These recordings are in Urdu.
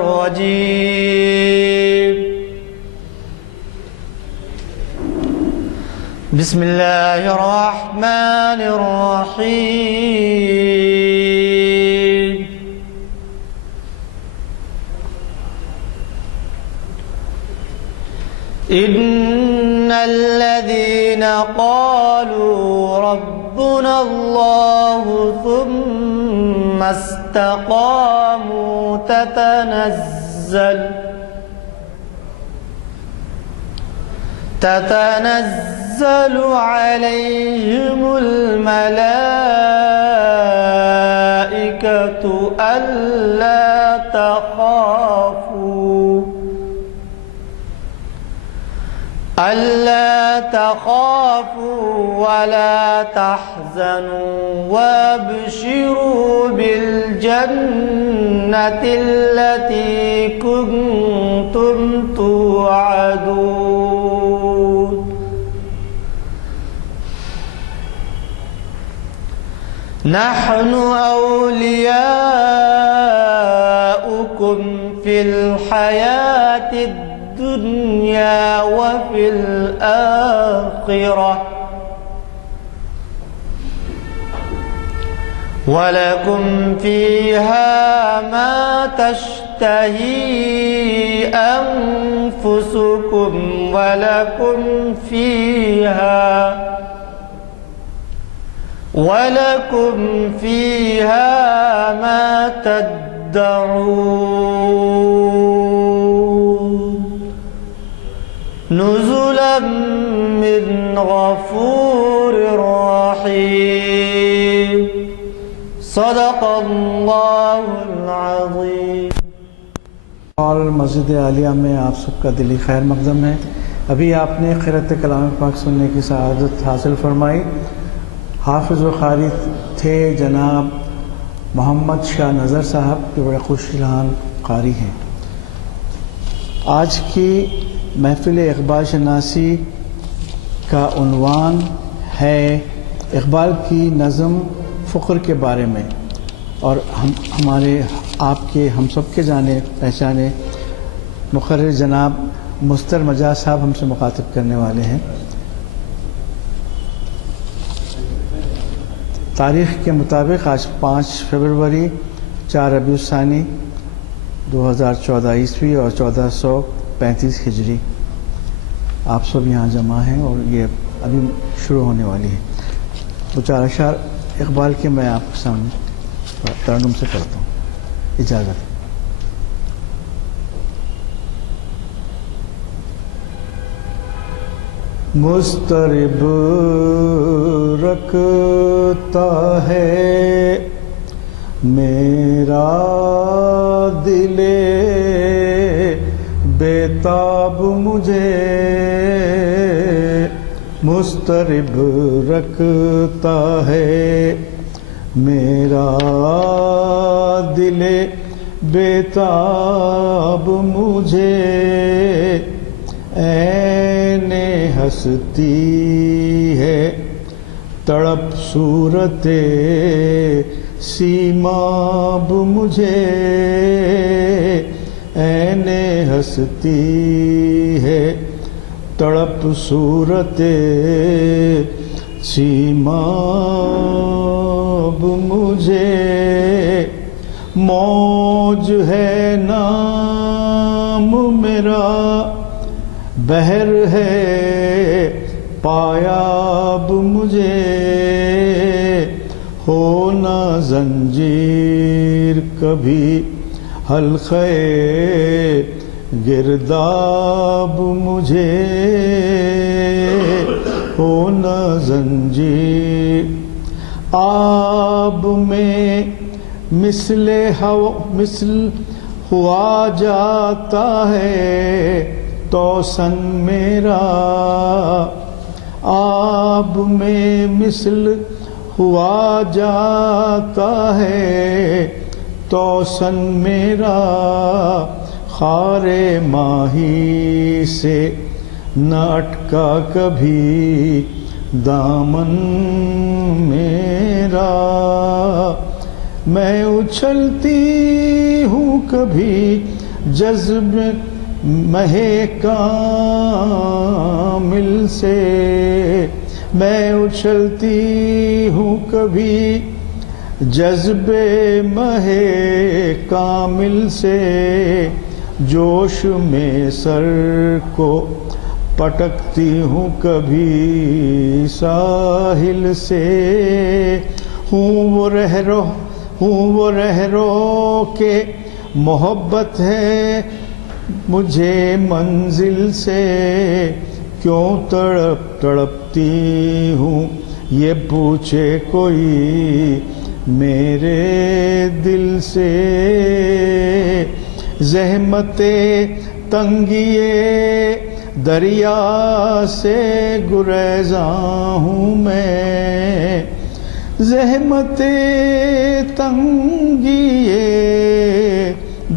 الرجيم. بسم الله الرحمن الرحيم. إن الذين قالوا ربنا الله ثم استقاموا تتنزل عليهم الملائكة ألا تخافوا ولا تحزنوا وابشروا بالجنة التي كنتم توعدون. نحن أولياؤكم في الحياة الدنيا وفي الآخرة ولكم فيها ما تشتهي أنفسكم ولكم فيها ما تدعون. نزلا من غفور رحيم. صدق اللہ العظیم. اور مسجد عالیہ میں آپ سب کا دلی خیر مقدم ہے. ابھی آپ نے قرأت کلام پاک سننے کی سعادت حاصل فرمائی. حافظ و قاری تھے جناب محمد شاہ نظر صاحب، جو بڑے خوش الحال قاری ہیں. آج کی محفل اقبال شناسی کا عنوان ہے اقبال کی نظم فقر کے بارے میں، اور ہم سب کے جانے پہچانے مقرر جناب مستر مجاز صاحب ہم سے مخاطب کرنے والے ہیں. تاریخ کے مطابق آج 5 فروری 4 ربیع الثانی 2014 عیسوی اور 1435 ہجری آپ سب یہاں جمع ہیں، اور یہ ابھی شروع ہونے والی ہے. دو چار اشعار اقبال کے میں آپ کے سامنے ترنم سے پڑھتا ہوں. اجازت. مضطرب رکھتا ہے میرا دل بیتاب مجھے، مضطرب رکھتا ہے میرا دل بیتاب مجھے، عین ہستی ہے تڑپ صورت سیماب مجھے، عین ہستی ہے تڑپ صورت سیماب مجھے، موج ہے نام میرا بحر ہے پایاب مجھے، ہونا زنجیر کبھی حلقے گرداب مجھے، ہونا زنجیر آب میں مثل ہوا جاتا ہے توسن میرا، آب میں مثل ہوا جاتا ہے توسن میرا، خار ماہی سے نہ اٹکا کبھی دامن میرا، میں اچھلتی ہوں کبھی جذب مہ کامل سے، میں اچھلتی ہوں کبھی جذب مہ کامل سے، جوش میں سر کو پٹکتی ہوں کبھی ساحل سے، ہوں وہ رہرو کہ محبت ہے مجھے منزل سے، کیوں تڑپتی ہوں یہ پوچھے کوئی میرے دل سے، زحمت تنگیے دریا سے گریزاں ہوں میں، زحمت تنگیے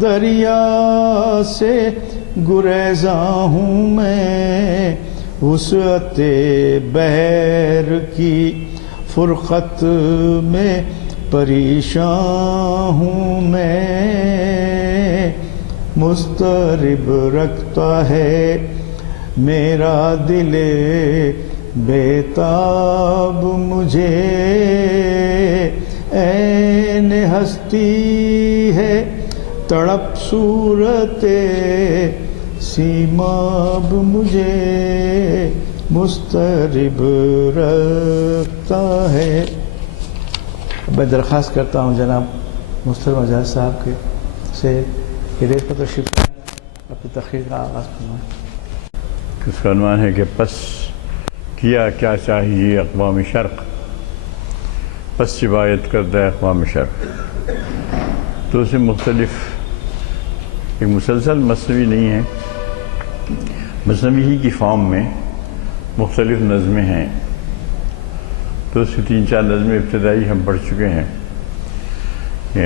دریا سے گریزاں ہوں میں، وسعت بحر کی فرقت میں پریشان ہوں میں، مضطرب رکھتا ہے میرا دل بیتاب مجھے، عین ہستی ہے تڑپ صورت سیماب مجھے، مضطرب رکھتا ہے۔ میں درخواست کرتا ہوں جناب محترم اجاز صاحب کے سے کہ ریت پر تشریف اپنی تقریر کا آغاز فرمائیں۔ اس کا عنوان ہے کہ پس کیا کیا چاہیے اقوام شرق، پس شبایت کردہ اقوام شرق، تو اسے مختلف ایک مسلسل مثنوی نہیں ہے، مثنوی ہی کی فارم میں مختلف نظمیں ہیں، تو اس کی 3-4 نظمیں ابتدائی ہم پڑھ چکے ہیں کہ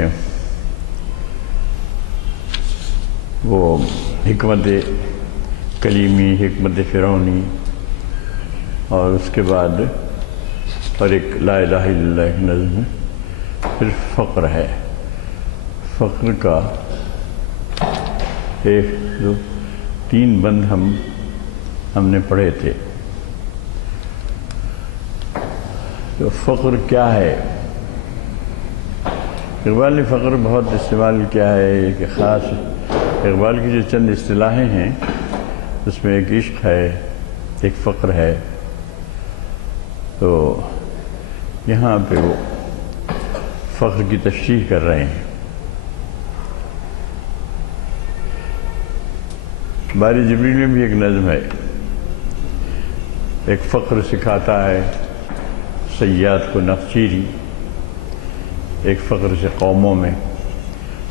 وہ حکمت کلیمی، حکمت فرعونی، اور اس کے بعد اور ایک لا الہ الا اللہ کی نظم، پھر فقر ہے۔ فقر کا 1 2 3 بند ہم نے پڑھے تھے۔ تو فقر کیا ہے؟ اقبال نے فقر بہت استعمال کیا ہے کہ خاص اقبال کی جو چند اصطلاحیں ہیں اس میں ایک عشق ہے، ایک فقر ہے، تو یہاں پہ وہ فقر کی تشریح کر رہے ہیں۔ باری جبریل میں بھی ایک نظم ہے، ایک فقر سکھاتا ہے صیاد کو نخچیری، ایک فقر سے قوموں میں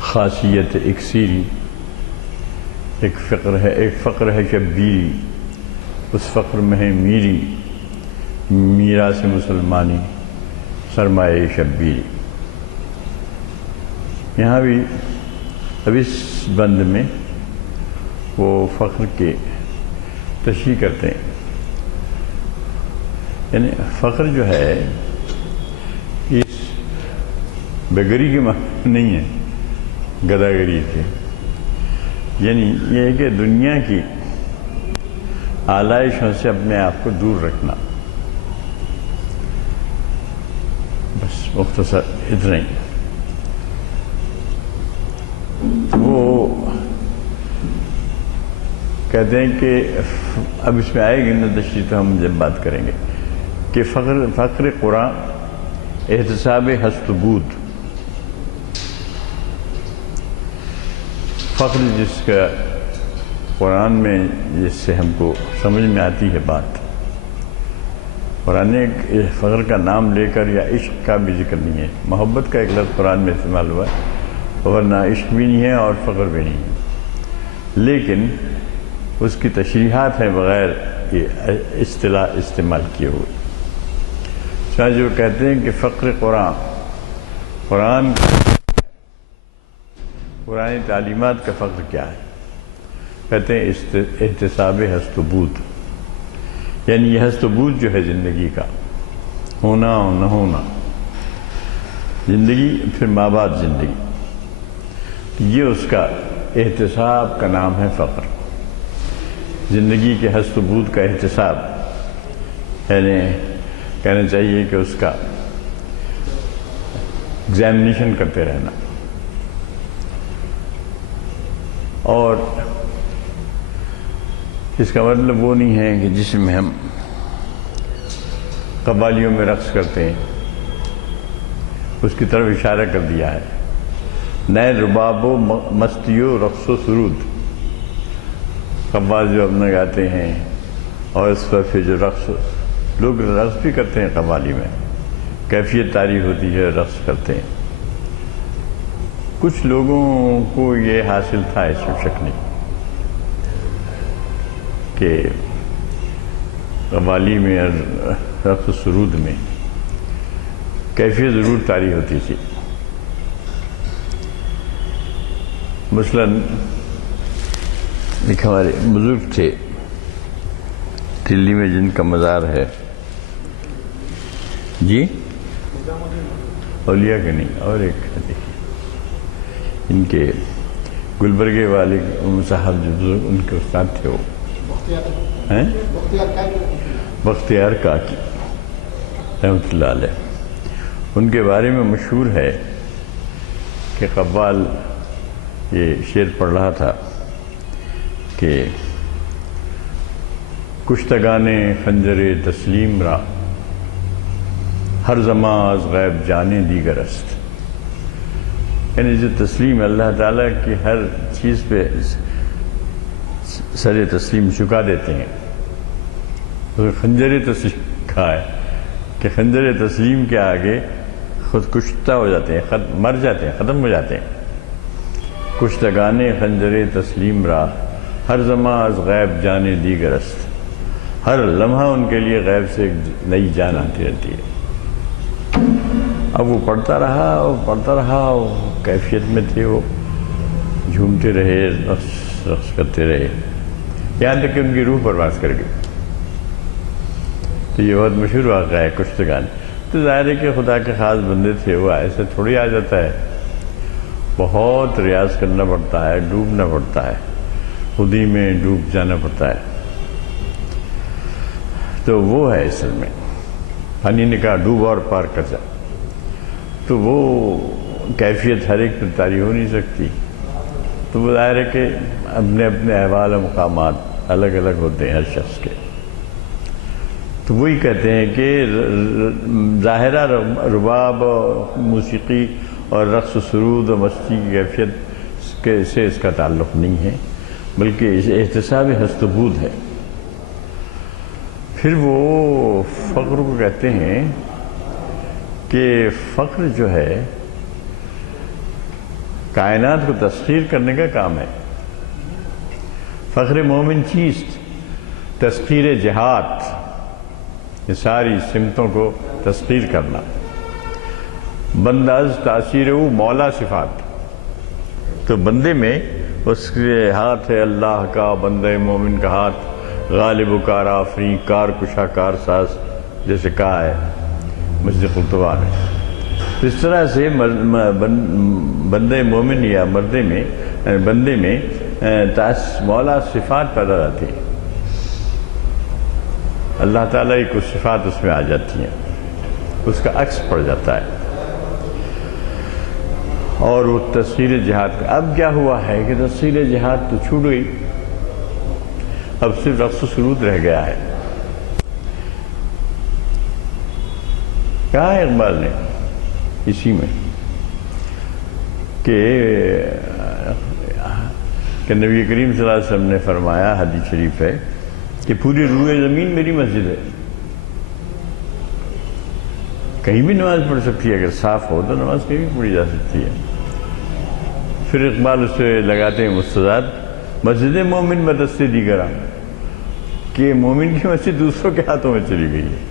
خاصیت اکسیری، ایک فقر ہے شبیری، اس فقر میں ہے میری میراث مسلمانی سرمایہ شبیری۔ یہاں بھی اب اس بند میں وہ فقر کے تشریح کرتے ہیں، یعنی فقر جو ہے اس بےگری کے معنی نہیں ہے، گداگری کے، یعنی یہ ہے کہ دنیا کی آلائشوں سے اپنے آپ کو دور رکھنا، بس مختصر اتنا ہی۔ وہ کہتے ہیں کہ اب اس میں آئے گی نا تشریح تو ہم جب بات کریں گے کہ فقر قرآن احتساب ہست بود، فقر جس کا قرآن میں جس سے ہم کو سمجھ میں آتی ہے بات، قرآن نے فقر کا نام لے کر یا عشق کا بھی ذکر نہیں ہے، محبت کا ایک لفظ قرآن میں استعمال ہوا ہے، ورنہ عشق بھی نہیں ہے اور فقر بھی نہیں ہے، لیکن اس کی تشریحات ہیں بغیر یہ اصطلاح استعمال کیے ہوئے۔ چنانچہ وہ کہتے ہیں کہ فقر قرآن قرآن تعلیمات کا فقر کیا ہے؟ کہتے ہیں احتساب ہست و بود، یعنی یہ ہست و بود جو ہے زندگی کا، ہونا اور نہ ہونا، زندگی، پھر ماں بعد زندگی، یہ اس کا احتساب کا نام ہے فقر۔ زندگی کے ہست و بود کا احتساب، یعنی کہنا چاہیے کہ اس کا ایگزامینیشن کرتے رہنا۔ اور اس کا مطلب وہ نہیں ہے کہ جس میں ہم قوالیوں میں رقص کرتے ہیں، اس کی طرف اشارہ کر دیا ہے۔ نئے رباب و مستی و رقص و سرود، قوال جو اپنا گاتے ہیں، اور اس پر پھر جو رقص، لوگ رقص بھی کرتے ہیں قوالی میں، کیفیت طاری ہوتی ہے، رقص کرتے ہیں۔ کچھ لوگوں کو یہ حاصل تھا اس میں شک نہیں کہ قوالی میں اور رقص و سرود میں کیفیت ضرور طاری ہوتی تھی۔ مثلاً ایک ہمارے بزرگ تھے دلی میں جن کا مزار ہے، جی اولیاء کے نہیں، اور ایک دیکھیے ان کے گلبرگے والے صاحب جو بزرگ، ان کے استاد تھے، وہ بختیار کاکی رحمۃ اللہ علیہ۔ ان کے بارے میں مشہور ہے کہ قوال یہ شعر پڑھ رہا تھا کہ کشتگان خنجر تسلیم را ہر زماں از غیب جانے دیگر است، یعنی جو تسلیم اللہ تعالیٰ کی ہر چیز پہ سر تسلیم چکا دیتے ہیں، خنجر تسلیم کہا ہے کہ خنجر تسلیم کے آگے خود کشتہ ہو جاتے ہیں، مر جاتے ہیں، ختم ہو جاتے ہیں۔ کشتگان خنجر تسلیم را ہر زماں از غیب جانے دیگر است، ہر لمحہ ان کے لیے غیب سے ایک نئی جان آتی رہتی ہے۔ اب وہ پڑھتا رہا، کیفیت میں تھے، وہ جھومتے رہے، رقص کرتے رہے، یہاں تک کہ ان کی روح پرواز کر گئی۔ تو یہ بہت مشہور واقعہ ہے کشتگان۔ تو ظاہر ہے کہ خدا کے خاص بندے تھے، وہ ایسے تھوڑی آ جاتا ہے، بہت ریاض کرنا پڑتا ہے، ڈوبنا پڑتا ہے، خود ہی میں ڈوب جانا پڑتا ہے۔ تو وہ ہے اصل میں، پانی نے کہا ڈوب اور پار کر جا، تو وہ کیفیت ہر ایک پر طاری ہو نہیں سکتی۔ تو وہ ظاہر ہے کہ اپنے اپنے احوال و مقامات الگ الگ ہوتے ہیں ہر شخص کے۔ تو وہی کہتے ہیں کہ ظاہرہ رباب موسیقی اور رقص و سرود و مستی کی کیفیت سے اس کا تعلق نہیں ہے، بلکہ اس احتساب ہست و بود ہے۔ پھر وہ فقر کو کہتے ہیں کہ فقر جو ہے کائنات کو تسخیر کرنے کا کام ہے۔ فخر مومن چیست؟ تسخیر جہات، یہ ساری سمتوں کو تسخیر کرنا۔ بندہ از تاثیر او مولا صفات، تو بندے میں اس کے ہاتھ ہے اللہ کا، بندے مومن کا ہاتھ غالب و کار آفری، کار کشا کار ساز، جیسے کہا ہے مسجد قرطبہ میں۔ اس طرح سے بندے مومن یا بندے میں مولا صفات پیدا رہتی ہیں، اللہ تعالیٰ کی کچھ صفات اس میں آ جاتی ہیں، اس کا عکس پڑ جاتا ہے، اور وہ تسخیر جہاد کا۔ اب کیا ہوا ہے کہ تسخیر جہاد تو چھوٹ گئی، اب صرف رقص و سرود رہ گیا ہے۔ کہا ہے اقبال نے اسی میں کہ نبی کریم صلی اللہ علیہ وسلم نے فرمایا، حدیث شریف ہے کہ پوری روئے زمین میری مسجد ہے، کہیں بھی نماز پڑھ سکتی ہے، اگر صاف ہو تو نماز کہیں بھی پڑھی جا سکتی ہے۔ پھر اقبال اس سے لگاتے ہیں مستضاد، مسجد مومن بدست دیگرہ، کہ مومن کی مسجد دوسروں کے ہاتھوں میں چلی گئی ہے۔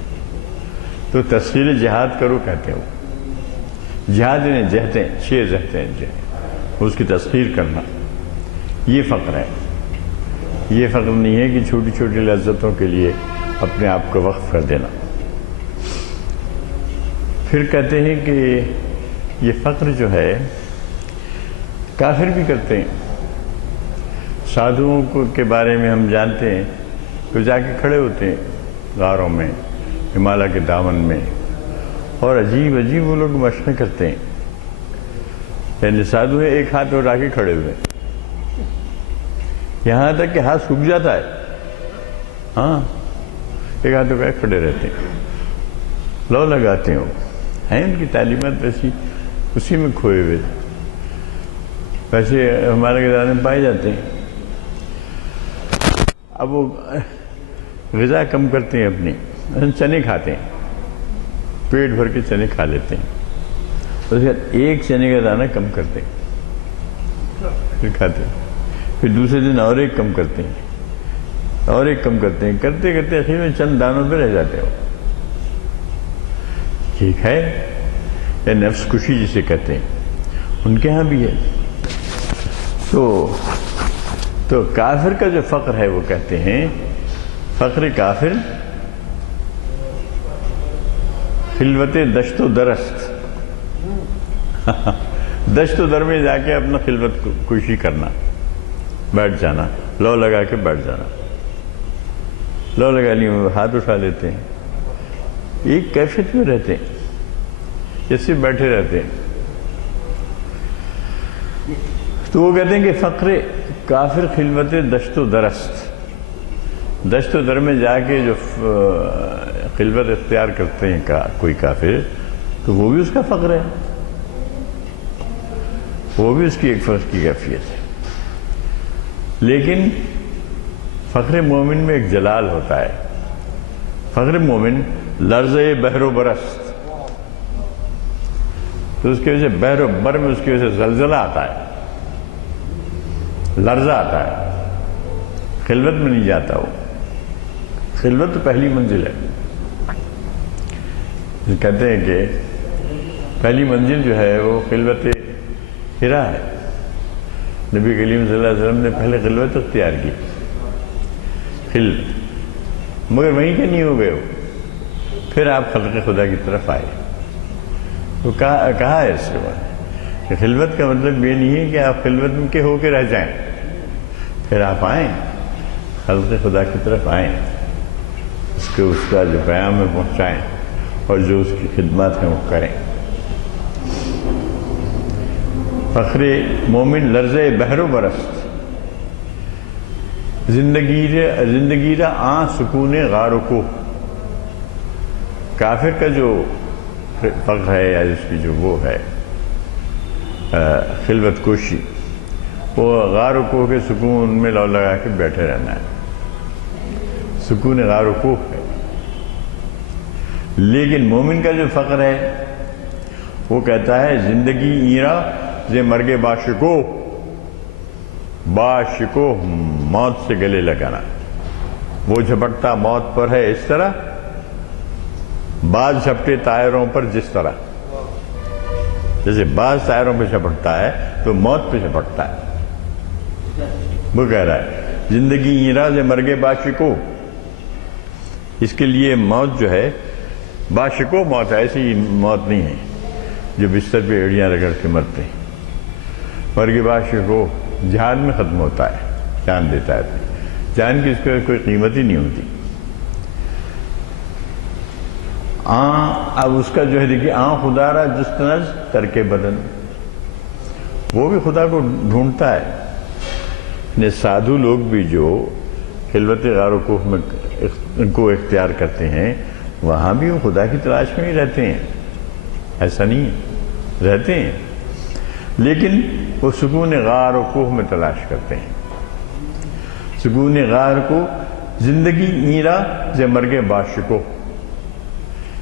تو تسخیر جہاد کرو کہتے ہیں، وہ جہاد انہیں جہتیں، 6 جہتیں اس کی تسخیر کرنا، یہ فقر ہے۔ یہ فقر نہیں ہے کہ چھوٹی چھوٹی لذتوں کے لیے اپنے آپ کو وقف کر دینا۔ پھر کہتے ہیں کہ یہ فقر جو ہے کافر بھی کرتے ہیں. سادھوؤں کو کے بارے میں ہم جانتے ہیں تو جا کے کھڑے ہوتے ہیں غاروں میں، ہمالیہ کے دامن میں، اور عجیب عجیب وہ لوگ مشقیں کرتے ہیں. یعنی سادھو ہیں ایک ہاتھ اٹھا کے کھڑے ہوئے، یہاں تک کہ ہاتھ سوکھ جاتا ہے. ہاں، ایک ہاتھ اٹھا کے کھڑے رہتے ہیں، لو لگاتے ہیں. وہ ہیں ان کی تعلیمات ویسی اسی میں کھوئے ہوئے ویسے ہمارے ادارے میں پائے جاتے ہیں. اب وہ غذا کم کرتے ہیں اپنی، چنے کھاتے ہیں، پیٹ بھر کے چنے کھا لیتے ہیں. اس کے بعد ایک چنے کا دانہ کم کرتے ہیں، پھر کھاتے ہیں. پھر دوسرے دن اور ایک کم کرتے ہیں، اور ایک کم کرتے ہیں. کرتے کرتے آخر میں چند دانوں پہ رہ جاتے ہو. ٹھیک ہے، یا نفس کشی جسے کہتے ہیں، ان کے ہاں بھی ہے. تو کافر کا جو فقر ہے وہ کہتے ہیں فقر کافر خلوت دشت و درست. دشت و در میں جا کے اپنا خلوت کشی کرنا، بیٹھ جانا، لو لگا کے بیٹھ جانا. لو لگا لی ہاتھ اٹھا لیتے ہیں، ایک کیفیت میں رہتے ہیں، جیسے بیٹھے رہتے ہیں. تو وہ کہتے ہیں کہ فقر کافر خلوت دشت و درست. دشت و در میں جا کے جو خلوت اختیار کرتے ہیں کوئی کافر، تو وہ بھی اس کا فقر ہے، وہ بھی اس کی ایک فقر کی کیفیت ہے. لیکن فقر مومن میں ایک جلال ہوتا ہے. فقر مومن لرزے بحر و برست، تو اس کی وجہ سے بحر و بر میں اس کی وجہ سے زلزلہ آتا ہے، لرزہ آتا ہے. خلوت میں نہیں جاتا. وہ خلوت تو پہلی منزل ہے. کہتے ہیں کہ پہلی منزل جو ہے وہ خلوت ہرا ہے. نبی کریم صلی اللہ علیہ وسلم نے پہلے خلوت اختیار کی، مگر وہیں کے نہیں ہو گئے ہو. پھر آپ خلق خدا کی طرف آئے. تو کہا ہے اس کے بعد کہ خلوت کا مطلب یہ نہیں ہے کہ آپ خلوت میں کے ہو کے رہ جائیں، پھر آپ آئیں خلق خدا کی طرف آئیں، اس کا جو پیام ہے پہنچائیں، اور جو اس کی خدمات ہیں وہ کریں. فخر مومن لرزے بحر و برست، زندگی را آن سکون غار و کوہ. کافر کا جو فقر ہے یا جس کی جو وہ ہے خلوت کوشی، وہ غار و کوہ کے سکون میں لو لگا کے بیٹھے رہنا ہے، سکون غار و کوہ ہے. لیکن مومن کا جو فقر ہے وہ کہتا ہے زندگی ایرا زے مرگے باشکو موت سے گلے لگانا. وہ جھپٹتا موت پر ہے اس طرح، بعض جھپٹے طائروں پر جس طرح. جیسے بعض طائروں پہ جھپٹتا ہے تو موت پہ جھپٹتا ہے. وہ کہہ رہا ہے زندگی ایرا زے مرگے باشکو. اس کے لیے موت جو ہے باشکو موت ہے، ایسی موت نہیں ہے جو بستر پہ ایڑیاں رگڑ کے مرتے ہیں. مرگ باشکو جہاد میں ختم ہوتا ہے، جان دیتا ہے. جان کی اس کو کوئی قیمت ہی نہیں ہوتی. اب اس کا جو ہے دیکھیے خدا را جستنج ترک بدن، وہ بھی خدا کو ڈھونڈتا ہے. سادھو لوگ بھی جو خلوت غار و کوہ میں ان کو اختیار کرتے ہیں، وہاں بھی وہ خدا کی تلاش میں ہی رہتے ہیں. ایسا نہیں ہے، رہتے ہیں، لیکن وہ سکون غار و کوہ میں تلاش کرتے ہیں. سکون غار کو زندگی ایرا زے مرگے باشکو.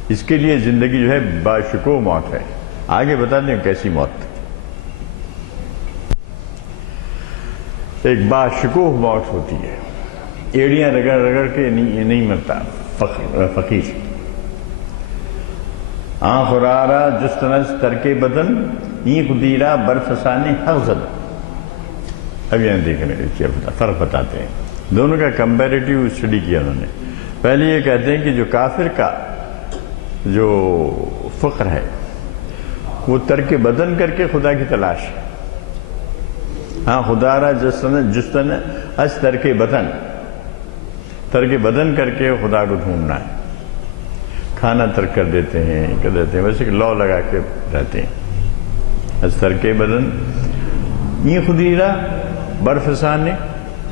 اس کے لیے زندگی جو ہے باشکو موت ہے. آگے بتا دیں کیسی موت. ایک باشکو موت ہوتی ہے، ایڑیاں رگڑ رگڑ کے نہیں مرتا فقیر. خرارا جستنج ترک بدن این خدیرہ برفسانے حق زد. اب یہاں دیکھنے فرق بتاتے ہیں. دونوں کا کمپیریٹیو اسٹڈی کیا انہوں نے. پہلے یہ کہتے ہیں کہ جو کافر کا جو فقر ہے وہ ترک بدن کر کے خدا کی تلاش ہے. ہاں خدا را جستن از ترک بدن، ترک بدن کر کے خدا کو ڈھونڈنا ہے. کھانا ترک کر دیتے ہیں، ویسے کہ لو لگا کے رہتے ہیں. از ترک بدن یہ خودی را برفسان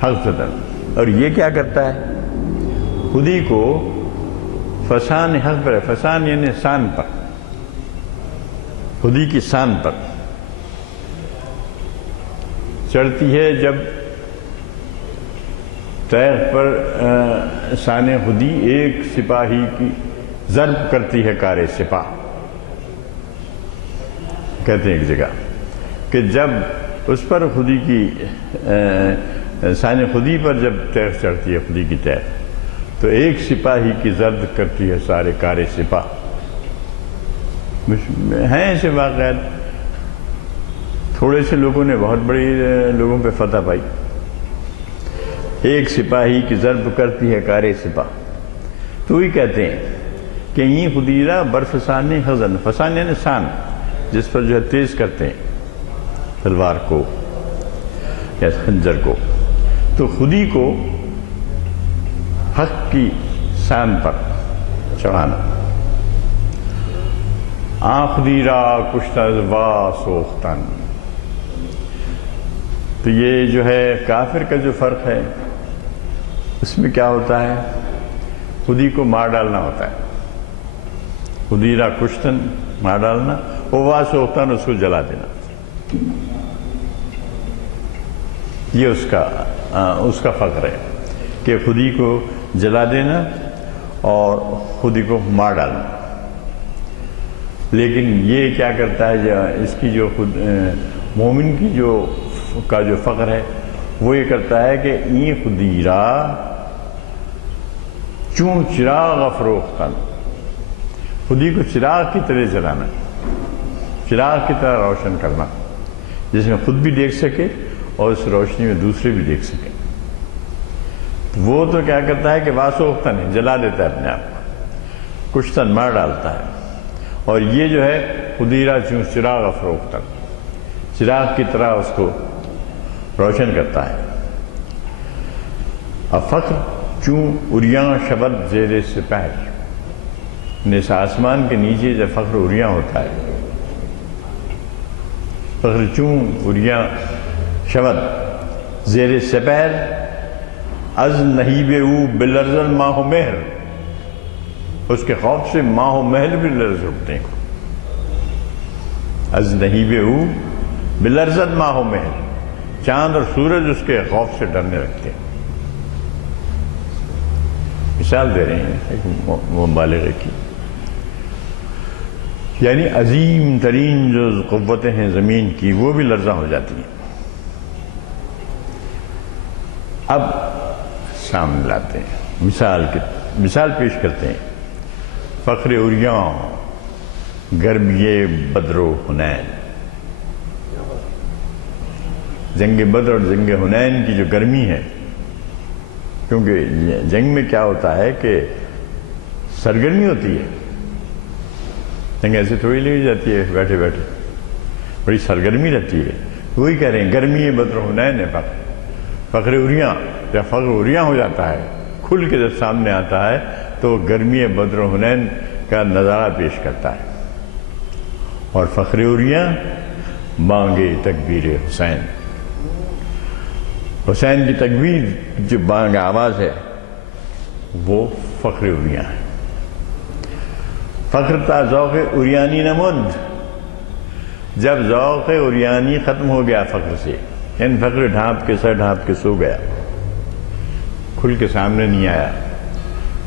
حق بدن. اور یہ کیا کرتا ہے؟ خودی کو فسان حق پر، فسان یعنی سان پر، خودی کی سان پر چڑھتی ہے. جب تیغ پر سان خودی ایک سپاہی کی ضرب کرتی ہے کار سپاہ. کہتے ہیں ایک جگہ کہ جب اس پر خودی کی سان خودی پر جب تیغ چڑھتی ہے، خودی کی تیغ، تو ایک سپاہی کی زرد کرتی ہے سارے کار سپاہ. ہیں ایسے واقعات. تھوڑے سے لوگوں نے بہت بڑی لوگوں پہ فتح پائی. ایک سپاہی کی ضرب کرتی ہے کار سپاہ. تو وہی کہتے ہیں کہ یہ خدیرہ برفسان خزن، فسان یعنی سان، جس پر جو ہے تیز کرتے ہیں تلوار کو یا خنجر کو. تو خودی کو حق کی سان پر چڑھانا. خدیرہ کشتہ وا سوختن. تو یہ جو ہے کافر کا جو فرق ہے اس میں کیا ہوتا ہے؟ خودی کو مار ڈالنا ہوتا ہے. خدیرہ کشتن مار ڈالنا، وہ وا سوختن اس کو جلا دینا. یہ اس کا فخر ہے کہ خودی کو جلا دینا اور خودی کو مار ڈالنا. لیکن یہ کیا کرتا ہے، اس کی جو مومن کی جو فخر ہے وہ یہ کرتا ہے کہ این خدیرہ چون چراغ افروختن، خودی کو چراغ کی طرح جلانا، چراغ کی طرح روشن کرنا، جس میں خود بھی دیکھ سکے اور اس روشنی میں دوسرے بھی دیکھ سکیں. وہ تو کیا کرتا ہے کہ واسوختن ہے، جلا دیتا ہے اپنے آپ کو، کشتن مار ڈالتا ہے. اور یہ جو ہے خدیرہ چون چراغ افروختن، چراغ کی طرح اس کو روشن کرتا ہے. فخر چون اریاں شبد زیر سپہر، اس آسمان کے نیچے جب فخر اریاں ہوتا ہے، فخر چون اریاں شبد زیر سپہر از نہیب او بلرزن ماہ و مہر، اس کے خوف سے ماہ و مہر بھی لرز اٹھتے ہیں. از نہیب او بلرزن ماہ و مہر، چاند اور سورج اس کے خوف سے ڈرنے لگتے ہیں. مثال دے رہے ہیں ایک مبالغے کی. یعنی عظیم ترین جو قوتیں ہیں زمین کی وہ بھی لرزاں ہو جاتی ہیں. اب سامنے لاتے ہیں مثال پیش کرتے ہیں. فخر اریاں گرمی بدر و حنین، جنگ بدر اور جنگ حنین کی جو گرمی ہے، کیونکہ جنگ میں کیا ہوتا ہے کہ سرگرمی ہوتی ہے. جنگ ایسے تھوڑی لی جاتی ہے بیٹھے بیٹھے، بڑی سرگرمی رہتی ہے. وہی کہہ رہے ہیں گرمی بدر و حنین ہے. فخر اریاں جب فخر اریاں ہو جاتا ہے، کھل کے جب سامنے آتا ہے تو گرمی بدر و حنین کا نظارہ پیش کرتا ہے. اور فخر اریاں بانگے تکبیر حسین، حسین کی تکبیر جو بانگ آواز ہے وہ فخر اریاں ہے. فخر تا ذوق اریانی نمند، جب ذوق اریانی ختم ہو گیا فخر سے، یعنی فخر ڈھانپ کے سر ڈھانپ کے سو گیا، کھل کے سامنے نہیں آیا.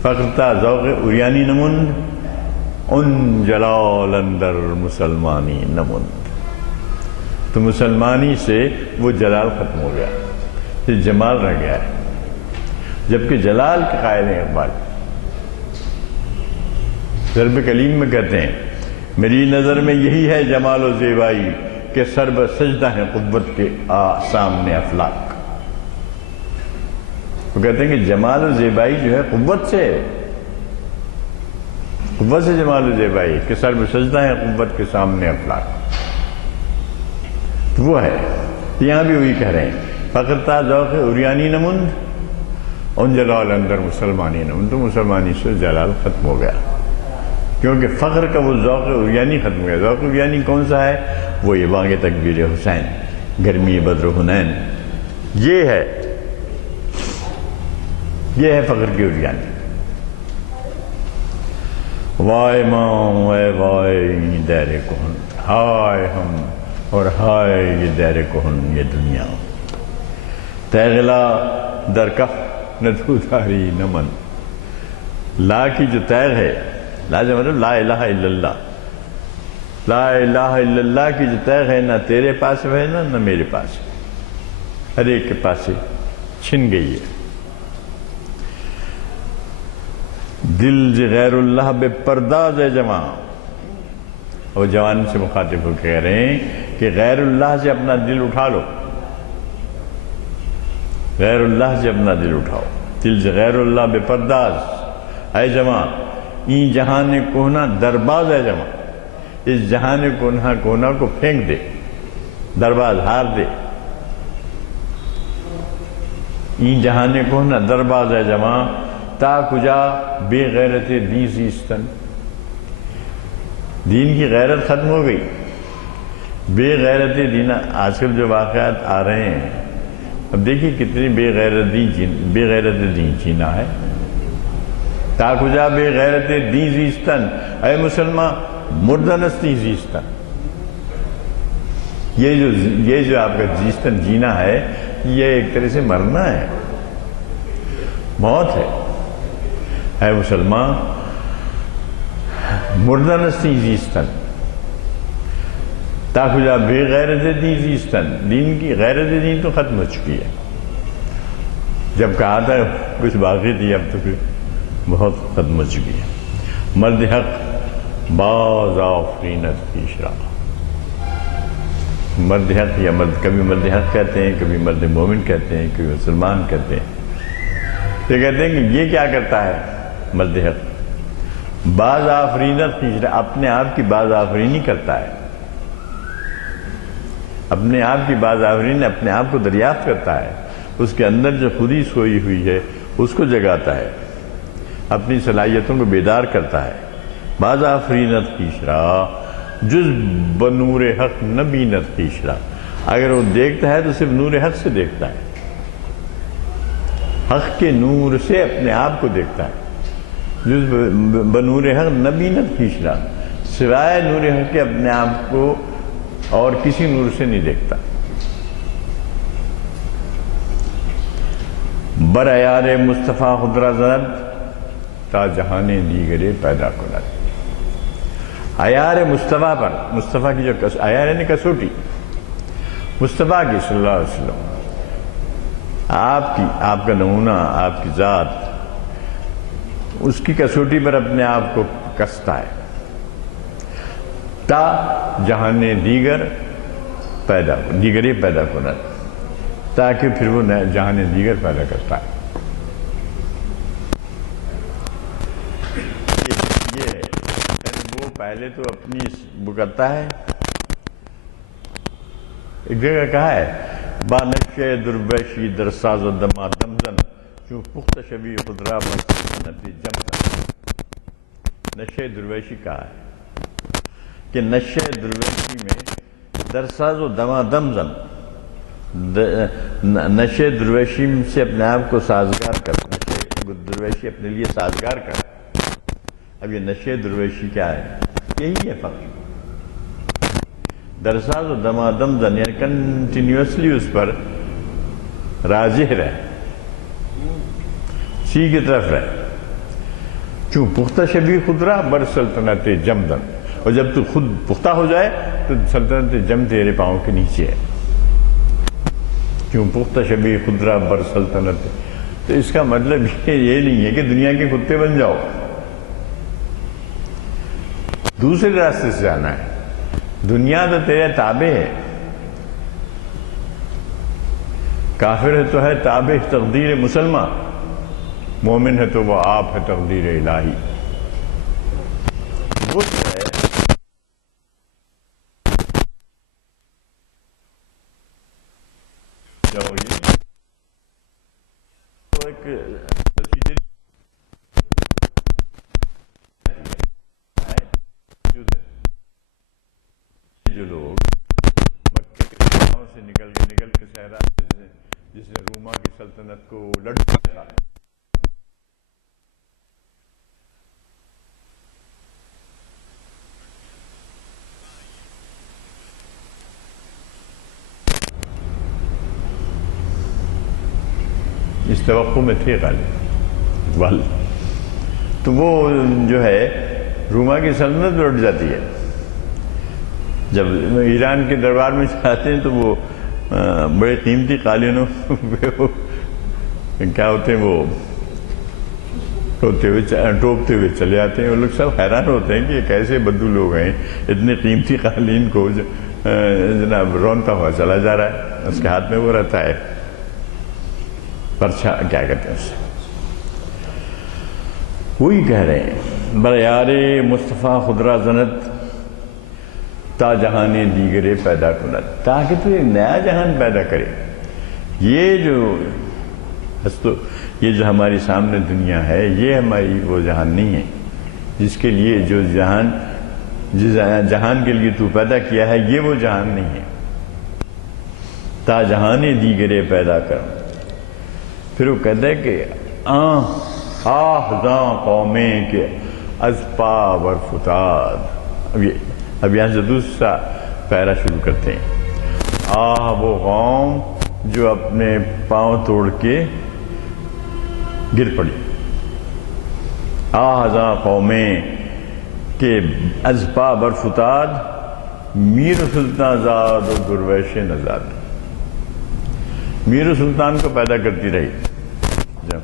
فخر تا ذوق اریانی نمند، ان جلال اندر مسلمانی نمند. تو مسلمانی سے وہ جلال ختم ہو گیا، یہ جمال رہ گیا ہے. جبکہ جلال کے قائل ہیں اقبال. ضرب کلیم میں کہتے ہیں میری نظر میں یہی ہے جمال و زیبائی کہ سر بہ سجدہ ہیں قوت کے سامنے افلاک. وہ کہتے ہیں کہ جمال و زیبائی جو ہے قوت سے جمال و زیبائی کہ سر بہ سجدہ ہیں قوت کے سامنے افلاک. وہ ہے یہاں بھی وہی کہہ رہے ہیں فقر تا ذوق عریانی نمند ان جلال اندر مسلمانی نمند، تو مسلمانی سے جلال ختم ہو گیا، کیونکہ فقر کا وہ ذوق عریانی ختم ہو گیا۔ ذوق عریانی کون سا ہے؟ وہ یہ بانگ تکبیر حسین، گرمی بدر حنین، یہ ہے فقر کی عریانی۔ وائے ماں وائے دیر کہن، ہائے ہم اور ہائے یہ دیر کہن یہ دنیا، تیغلا در کف ندو داری نمن۔ لا کی جو تیغ ہے، لا جو مطلب لا الہ الا اللہ، لا الہ الا اللہ کی جو تیغ ہے، نہ تیرے پاس ہے نہ میرے پاس ہے، ہر ایک کے پاس سے چھن گئی ہے۔ دل ز غیر اللہ بے پرداز ہے جوان، اور جوان سے مخاطب ہو کہہ رہے ہیں کہ غیر اللہ سے اپنا دل اٹھا لو، غیر اللہ سے اپنا دل اٹھاؤ۔ دل ز غیر اللہ بے پرداز ہے جوان، این جہان کوہنا درباز ہے جوان، اس جہان کوہنا کو پھینک دے، درباز ہار دے۔ این جہان کوہنا درباز ہے جوان، تا کجا بے غیرت دین زیستن، دین کی غیرت ختم ہو گئی، بے غیرت دین۔ آج کل جو واقعات آ رہے ہیں، اب دیکھیے کتنی بے غیرت دین جینا ہے۔ تا کجا بے غیرت دین زیستن، اے مسلمان مردنستی زیستن، یہ جو آپ کا زیستن جینا ہے، یہ ایک طرح سے مرنا ہے، موت ہے۔ اے مسلمان مردنستی زیستن، تا کجا بے غیرت دین زیستن، دین کی غیرت دین تو ختم ہو چکی ہے۔ جب کہا تھا کچھ باقی تھی، اب تو بہت ختم ہو چکی ہے۔ مرد حق باز آفرینت کی شرح، مرد حق یا کبھی مرد حق کہتے ہیں، کبھی مرد مومن کہتے ہیں، کبھی مسلمان کہتے ہیں۔ یہ کہتے ہیں کہ یہ کیا کرتا ہے مرد حق؟ باز آفرینت کی شرح، اپنے آپ کی باز آفرینی کرتا ہے، اپنے آپ کی باز آفرینی، اپنے آپ کو دریافت کرتا ہے، اس کے اندر جو خودی سوئی ہوئی ہے اس کو جگاتا ہے، اپنی صلاحیتوں کو بیدار کرتا ہے۔ باز آفرینت کی شرح جز بنور حق نبینت کی شرح، اگر وہ دیکھتا ہے تو صرف نور حق سے دیکھتا ہے، حق کے نور سے اپنے آپ کو دیکھتا ہے۔ جز بنور حق نبینت کی شرح، سوائے نور حق کے اپنے آپ کو اور کسی نور سے نہیں دیکھتا۔ بر عیار مصطفیٰ خدرہ زند تا جہان دیگرے پیدا کند۔ عیار مصطفیٰ پر، مصطفیٰ کی جو عیار یعنی کسوٹی، مصطفیٰ کی صلی اللہ علیہ وسلم، آپ کا نمونہ، آپ کی ذات، اس کی کسوٹی پر اپنے آپ کو کستا ہے، تا جہان دیگرے پیدا کند، تاکہ پھر وہ جہان دیگر پیدا کرتا ہے۔ یہ ہے وہ پہلے تو اپنی وہ کرتا ہے۔ ایک جگہ کہا ہے بانش دربیشی در ساز و دما دمزن چون پخت شبی خدرا بنتی جمزن۔ نشے درویشی کہا ہے کہ نشے درویشی میں در ساز و دما دمزن، نشے درویشی سے اپنے آپ کو سازگار کر، نشے درویشی اپنے لیے سازگار کر۔ اب یہ نشے درویشی کیا ہے؟ یہی ہے فرق۔ درساز و دمادم زن یعنی کنٹینیوسلی اس پر راجح رہے، اسی کی طرف رہے۔ چون پختہ شبیہ خدرہ بر سلطنت جمدن، اور جب تو خود پختہ ہو جائے تو سلطنت جم تیرے پاؤں کے نیچے ہے۔ چون پختہ شبیہ خدرہ بر سلطنت، تو اس کا مطلب یہ نہیں ہے کہ دنیا کے کتے بن جاؤ، دوسرے راستے سے جانا ہے۔ دنیا تو تیرے تابع ہے، کافر ہے تو ہے تابع تقدیر مسلمان، مومن ہے تو وہ آپ ہے تقدیر الہی۔ ایک جو لوگ مکے کے گاؤں سے نکل کے صحرا جس نے روما کی سلطنت کو لڑا تھا، اس توقع میں تھے غالب اقبال، تو وہ جو ہے روما کی سلطنت لوٹ جاتی ہے. جب ایران کے دربار میں جاتے ہیں تو وہ بڑے قیمتی قالینوں پہ کیا ہوتے ہیں، وہ ٹوپتے ہوئے چلے آتے ہیں. وہ لوگ سب حیران ہوتے ہیں کہ کیسے بدو لوگ ہیں، اتنے قیمتی قالین کو جناب رونتا ہوا چلا جا رہا ہے. اس کے ہاتھ میں وہ رہتا ہے پرچا، کیا کہتے ہیں اسے. وہی کہہ رہے ہیں بغیار مصطفیٰ خدرہ زنت تا جہان دیگرے پیدا کند، تاکہ تو ایک نیا جہان پیدا کرے. یہ جو ہماری سامنے دنیا ہے، یہ ہماری وہ جہان نہیں ہے جس کے لیے جس جہان کے لیے تو پیدا کیا ہے، یہ وہ جہان نہیں ہے. تا جہان دیگرے پیدا کر. پھر وہ کہتا ہے کہ زاں قومیں کے از پا ور فتاد. اب یہاں سے دوسرا پیرا شروع کرتے ہیں. وہ قوم جو اپنے پاؤں توڑ کے گر پڑی. زاں قومیں کے از پا بر فتاد، میر سلطان زاد و درویش نزاد. میر سلطان کو پیدا کرتی رہی. جب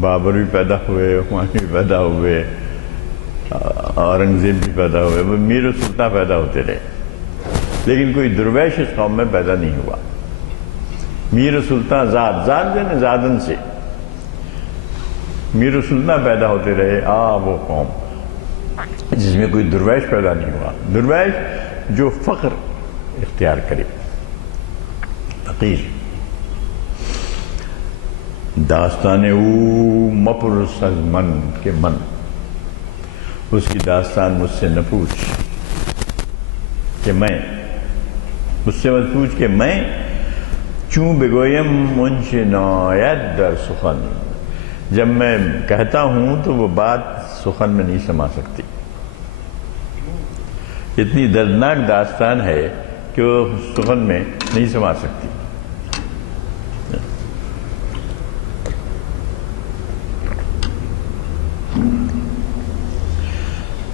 بابر بھی پیدا ہوئے، ہمایوں بھی پیدا ہوئے، اورنگزیب بھی پیدا ہوئے، وہ میر و سلطان پیدا ہوتے رہے، لیکن کوئی درویش اس قوم میں پیدا نہیں ہوا. میر و سلطان زاد نے زادن سے میر و سلطان پیدا ہوتے رہے. وہ قوم جس میں کوئی درویش پیدا نہیں ہوا. درویش جو فقر اختیار کرے، فقیر. داستان او مپرس از من کے من، اس کی داستان مجھ سے نہ پوچھ کہ میں، مجھ سے مت پوچھ کہ میں چوں بگویم منش ناید در سخن. جب میں کہتا ہوں تو وہ بات سخن میں نہیں سما سکتی. اتنی دردناک داستان ہے کہ وہ سخن میں نہیں سما سکتی.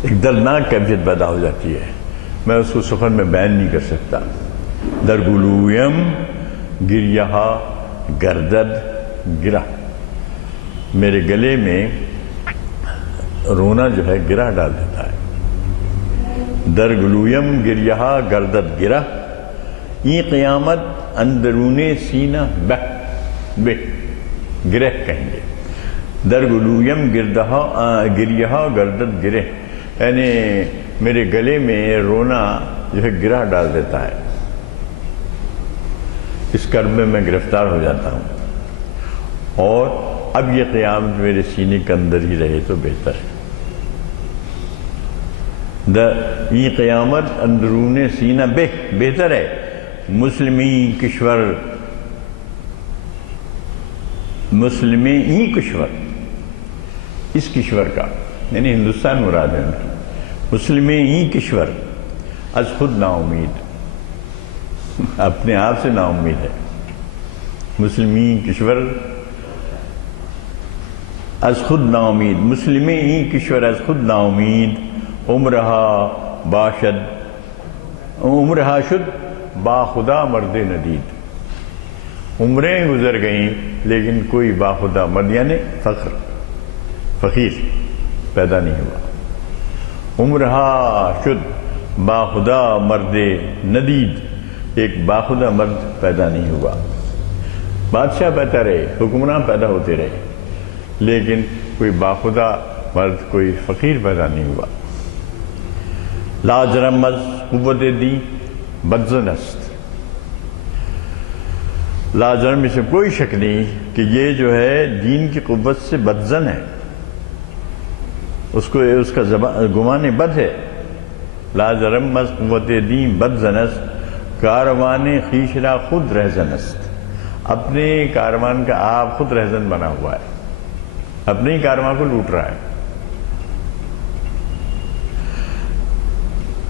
ایک دردناک کیفیت پیدا ہو جاتی ہے، میں اس کو سخن میں بیان نہیں کر سکتا. در گلویم گریہ گردد گرہ، میرے گلے میں رونا جو ہے گرہ ڈال دیتا ہے. در گلویم گریہ گردد گرہ، یہ قیامت اندرون سینہ بے گرہ کہیں گے. در گلویم گریہ گردد گرہ، یعنی میرے گلے میں رونا جو ہے گرہ ڈال دیتا ہے. اس کرب میں میں گرفتار ہو جاتا ہوں، اور اب یہ قیامت میرے سینے کے اندر ہی رہے تو بہتر ہے. یہ قیامت اندرون سینہ بہتر ہے. مسلمی کشور اس کشور کا یعنی ہندوستان مراد ہے. مسلمی کشور از خود نا امید، اپنے آپ سے نا امید ہے. مسلمی کشور از خود نا امید، مسلمی کشور از خود نا امید. عمرہا شد با خدا مرد ندید. عمریں گزر گئیں لیکن کوئی با خدا مرد یعنی فقیر پیدا نہیں ہوا. عمرہا شد با خدا مرد ندید، ایک با خدا مرد پیدا نہیں ہوا. بادشاہ پیدا رہے، حکمران پیدا ہوتے رہے، لیکن کوئی با خدا مرد، کوئی فقیر پیدا نہیں ہوا. لاجرم از قوت دی بدزن است، لا جرم میں سے کوئی شک نہیں کہ یہ جو ہے دین کی قوت سے بدزن ہے، اس کا گمان بد ہے۔ لا جرم مز قوت دین بدزنست، کاروان خویش را خود رہزنست، اپنے کاروان کا آپ خود رہزن بنا ہوا ہے، اپنے ہی کاروان کو لوٹ رہا ہے۔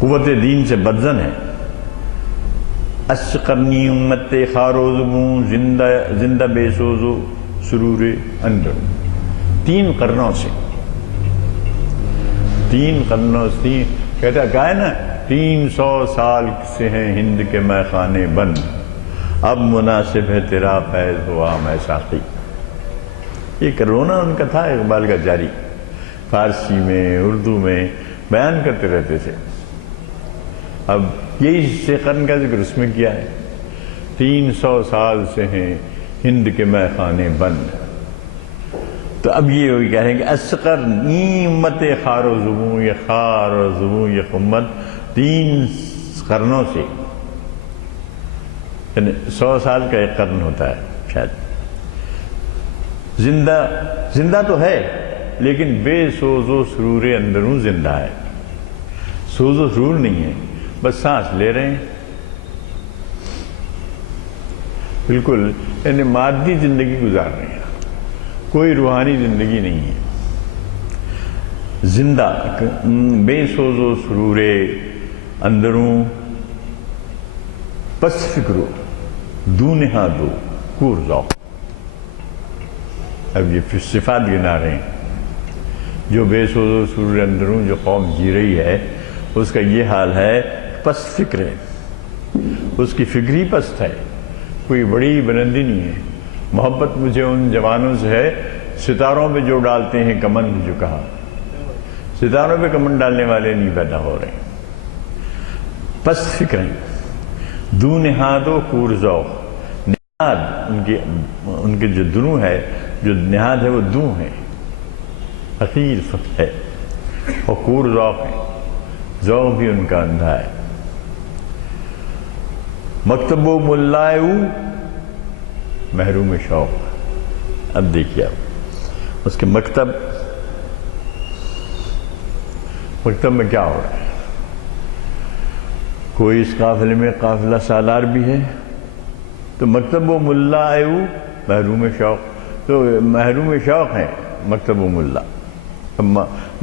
قوت دین سے بدزن ہے۔ اشقرنی امت خاروزموں زندہ بے سوزو سرور اندر، 3 قرنوں سے کہتا ہے نا 300 سال سے ہیں ہند کے میں خانے بند، اب مناسب ہے تیرا فیض ہوا میں ساقی۔ یہ کرونا ان کا تھا اقبال کا جاری، فارسی میں اردو میں بیان کرتے رہتے تھے۔ اب یہی سے قرن کا ذکر اس میں کیا ہے، 300 سال سے ہیں ہند کے میں خانے بند۔ تو اب یہ وہی کہہ رہے ہیں کہ اسقر نیمت خار و زبوں، یہ خار و زبوں یہ امت 3 قرنوں سے، یعنی 100 سال کا ایک قرن ہوتا ہے شاید، زندہ تو ہے لیکن بے سوز و سرور اندروں زندہ ہے، سوز و سرور نہیں ہے، بس سانس لے رہے ہیں بالکل، یعنی مادی زندگی گزار رہے ہیں، کوئی روحانی زندگی نہیں ہے۔ زندہ بے سوز و سرور اندروں پس فکرو دو نہادو کور ذوق۔ اب یہ صفات گنا رہے ہیں، جو بے سوز و سرور اندروں جو قوم جی رہی ہے اس کا یہ حال ہے، پس فکر ہے، اس کی فکر ہی پست ہے، کوئی بڑی بلندی نہیں ہے۔ محبت مجھے ان جوانوں سے ہے ستاروں پہ جو ڈالتے ہیں کمن، جو کہا ستاروں پہ کمن ڈالنے والے نہیں پیدا ہو رہے، پس فکر ہیں۔ دو نہاد و کور ذوق، نہاد ان کے جو درو ہے، جو نہاد ہے وہ دو ہے، حقیر ہے، اور کور ذوق ہے، ذوق بھی ان کا اندھا ہے۔ مکتب و ملائو محروم شوق۔ اب دیکھیے آپ اس کے مکتب میں کیا ہو رہا ہے، کوئی اس قافلے میں قافلہ سالار بھی ہے، تو مکتب و ملائو محروم شوق، تو محروم شوق ہے مکتب و ملا۔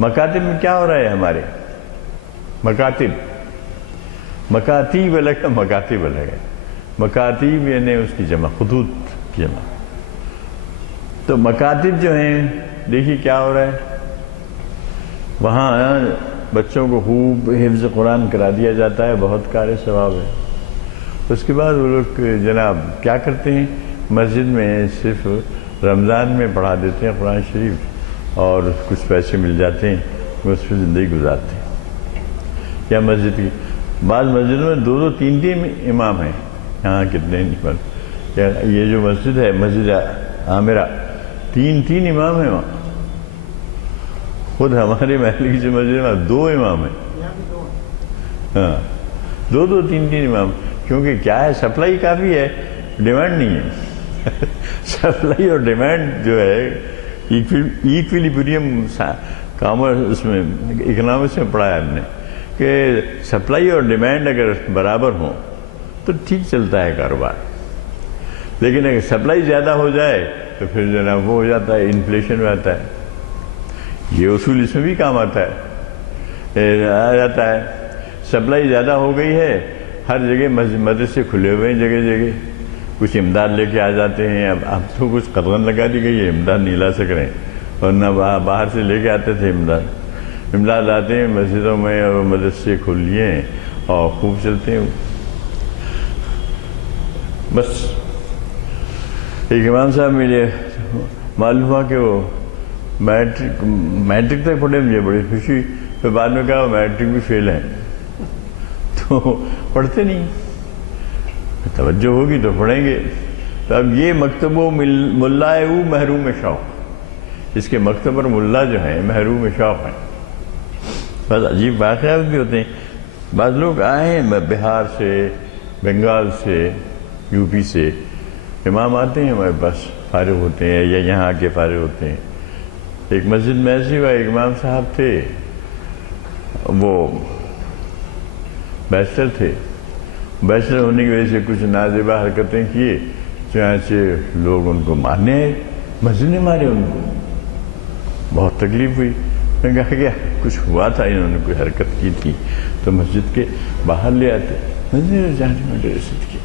مکاتب میں کیا ہو رہا ہے ہمارے، مکاتیب الگ ہے، مکاتب الگ ہے۔ مکاتیب یعنی اس کی جمع، خطوط کی جمع۔ تو مکاتب جو ہیں دیکھیے کیا ہو رہا ہے، وہاں بچوں کو خوب حفظ قرآن کرا دیا جاتا ہے، بہت کار ثواب ہے۔ اس کے بعد وہ لوگ جناب کیا کرتے ہیں، مسجد میں صرف رمضان میں پڑھا دیتے ہیں قرآن شریف، اور کچھ پیسے مل جاتے ہیں، اس پہ زندگی گزارتے ہیں۔ یا مسجد کی بعض مسجدوں میں 2 3 امام ہیں، یہاں کتنے نہیں، یہ جو مسجد ہے مسجد عامرہ 3 امام ہیں وہاں، خود ہمارے محل کی جو مسجد میں 2 امام ہیں، ہاں 2 3 امام، کیونکہ کیا ہے سپلائی کافی ہے، ڈیمانڈ نہیں ہے۔ سپلائی اور ڈیمانڈ جو ہے ایکویلیبریم کامرس، اس میں اکنامکس میں پڑھا ہے ہم نے کہ سپلائی اور ڈیمانڈ اگر برابر ہوں تو ٹھیک چلتا ہے کاروبار، لیکن اگر سپلائی زیادہ ہو جائے تو پھر جناب وہ ہو جاتا ہے، انفلیشن میں آتا ہے۔ یہ اصول اس میں بھی کام آتا ہے، آ جاتا ہے سپلائی زیادہ ہو گئی ہے، ہر جگہ مدرسے کھلے ہوئے ہیں، جگہ جگہ کچھ امداد لے کے آ جاتے ہیں۔ اب تو کچھ قدغن لگا دی گئی ہے، امداد نہیں لا سک رہے ہیں، ورنہ باہر سے لے کے آتے تھے امداد لاتے ہیں مسجدوں میں، اور مدرسے کھول لیے ہیں اور خوب چلتے ہیں۔ بس ایک امام صاحب مجھے معلوم ہوا کہ وہ میٹرک تک پڑھے، مجھے بڑی خوشی، پھر بعد میں کہا میٹرک بھی فیل ہیں، تو پڑھتے نہیں، توجہ ہوگی تو پڑھیں گے۔ تو اب یہ مکتب و ملائے محروم شوق، اس کے مکتب اور ملا جو ہیں محروم شوق ہیں۔ بس عجیب واقعات بھی ہوتے ہیں، بعض لوگ آئے ہیں بہار سے، بنگال سے، یو پی سے، امام آتے ہیں ہمارے پاس، فارغ ہوتے ہیں یا یہاں آ کے فارغ ہوتے ہیں. ایک مسجد میں ایسے ہوا، ایک امام صاحب تھے، وہ بیچلر تھے. بیچلر ہونے کی وجہ سے کچھ نازیبا حرکتیں کیے، چنانچہ لوگ ان کو مارنے آئے، مسجد نے مارے ان کو. بہت تکلیف ہوئی. میں نے کہا کہ کچھ ہوا تھا، انہوں نے کوئی حرکت کی تھی تو مسجد کے باہر لے آتے، مسجد میں جانے میں رسید کی،